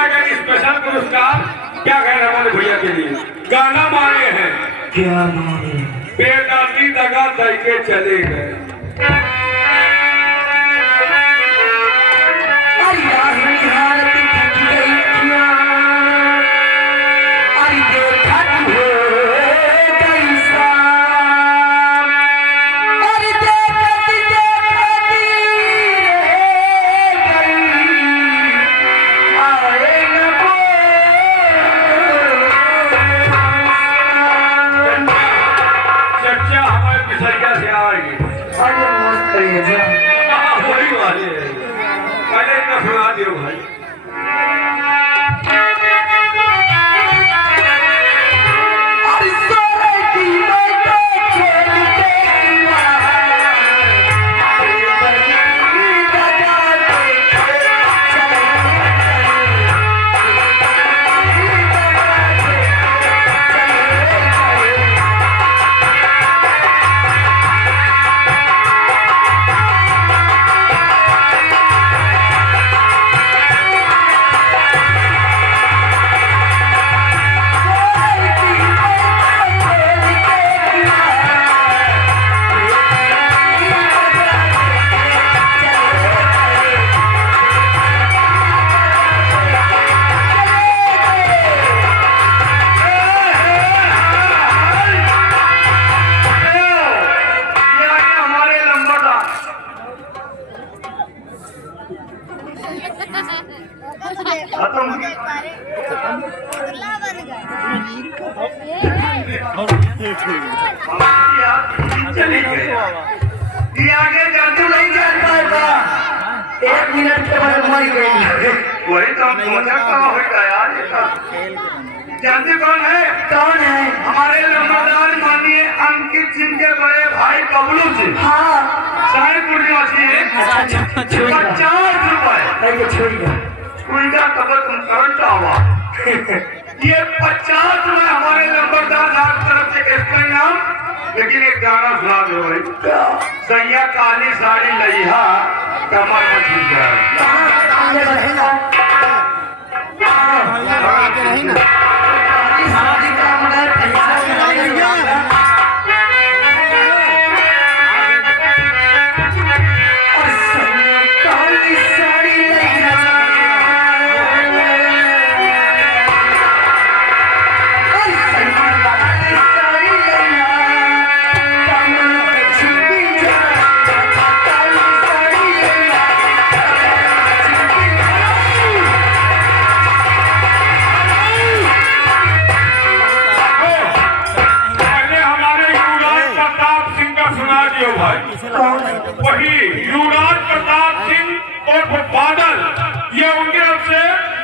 रुपए का स्पेशल पुरस्कार। क्या कहना हमारे भैया के लिए? गाना मांगे हैं। क्या मांगे? बेदर्दी दगा दे के चले गए। सुना दियो भाई। आगे जादू नहीं जान पाएगा। 1 मिनट के बाद मर गई। वही तो हम सोचा कहाँ होगा यार। जानते कौन है? कौन है? हमारे नंबरदार माननीय अंकित सिंह के बड़े भाई बबलू जी। हाँ। सारी पूर्णिमासी है। 50 रुपए। उनका कबर तुम करंट आवा। ये 50 रुपए हमारे नंबरदार साहब तरफ से इसका इनाम। लेकिन एक गाना सुना दो भाई। सैया काली साड़ी लइहा कमर में छूट जाए। वही युवराज प्रताप सिंह और बादल, ये उनके ओर से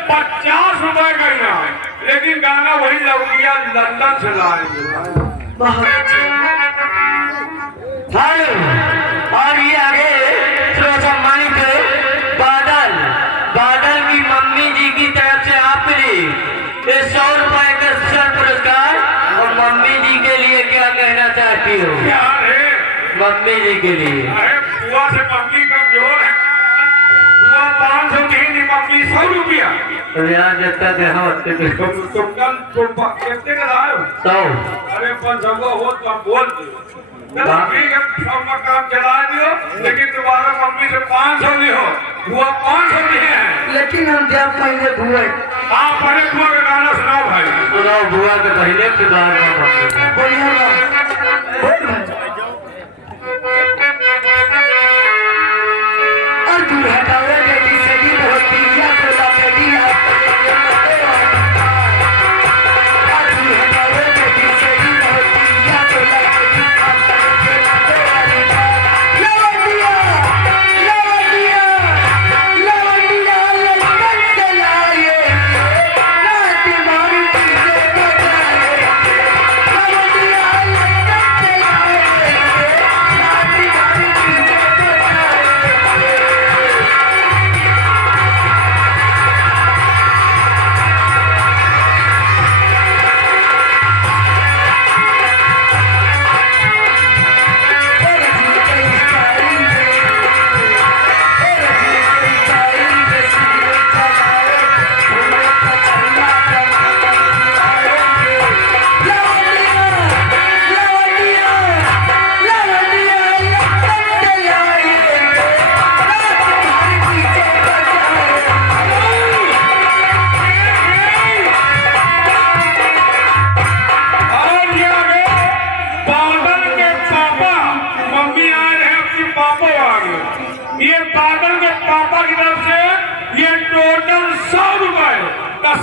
50 रुपए का इनाम। लेकिन गाना वही लवकिया लंदन से लाएंगे। और ये आगे सम्मानित बादल की मम्मी जी की तरफ से आपके लिए 100 रुपए का स्पेशल पुरस्कार। और मम्मी जी के लिए क्या कहना चाहती हो? क्या है मम्मी जी के लिए? अरे बुआ से मम्मी कमजोर है। बुआ 500 नहीं, मम्मी 100 रुपया। तो यहाँ जब तक है तुम कितने का लाए हो? 100। अरे 500 हो तो हम बोल दो। ठीक है, 100 का काम चला दियो। लेकिन दोबारा मम्मी से 500 नहीं हो। बुआ 500 नहीं है। लेकिन हम जब पहले बुआ। हाँ, पहले बुआ का गाना सुनाओ भाई। सुनाओ बुआ के पहले के बाद।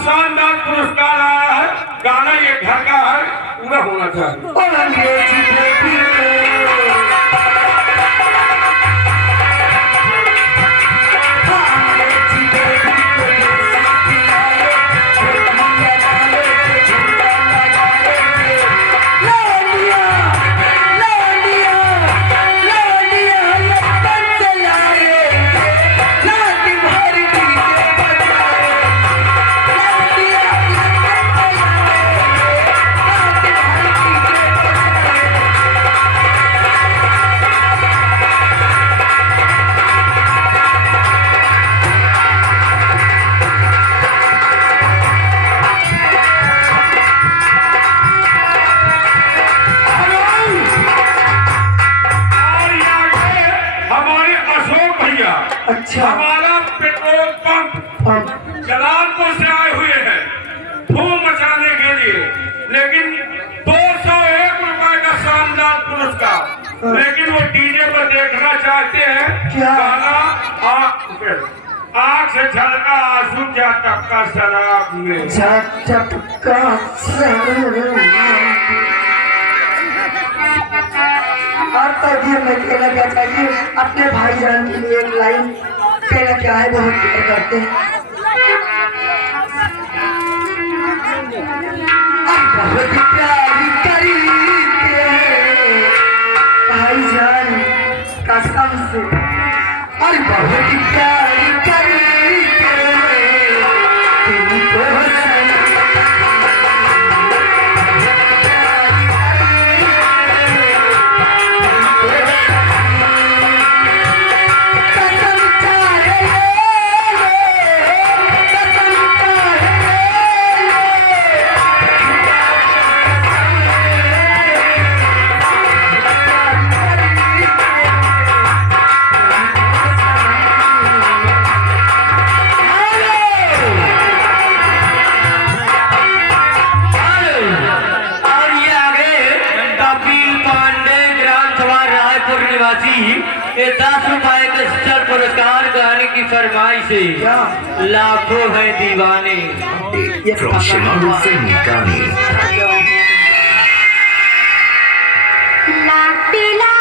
शानदार पुरस्कार आया है। गाना ये घर का है, पूरा होना चाहिए। और अंग्रेजी बेटी अच्छा, हमारा पेट्रोल पंप जलालपुर से आए हुए हैं धूम मचाने के लिए, लेकिन 201 रुपए का शानदार पुरस्कार। लेकिन वो डीजे पर देखना चाहते हैं क्या गाना आँख से झलका आंसू क्या टपका शराब में टपका। और तभी मैं कहना क्या चाहिए अपने भाईजान के लिए एक लाइन कहना क्या है, बहुत प्यार करते हैं। बहुत प्यार करते हैं भाईजान कसम से, और बहुत प्यार करते हैं तुमको। ये 10 रुपए के स्तर पुरस्कार गाने की फरमाइश से लाखों है दीवाने। लाख